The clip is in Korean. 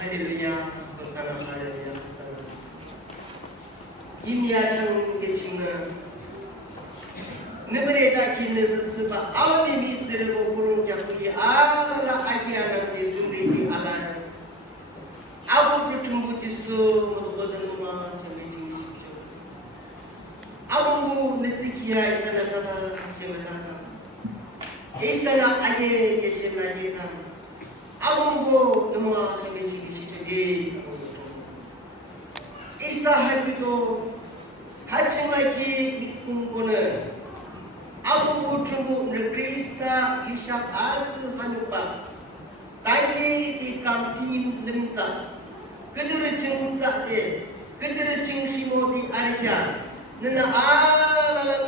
할렐루야, 호산나, 할렐루야, 호산나. 임야창 계층은 너무래다 기는 스바 아미 미츠르고 부르게 우리 알라 아기야는 게 눈이 알아. 아부 부tum부지수 모두들마 저기 지시죠. 아부 느티기야 이사나가 하시면다. 이사나 아게 예시마게나 아부고 너무 저기 지시죠. 이사 할비도 하치마기 공부는 아부 중부 그리스다 유샵 아주 하누바 다이 이 감팅 limta 그들의 증자에 그들의 증시모비 알이야 너는 알아라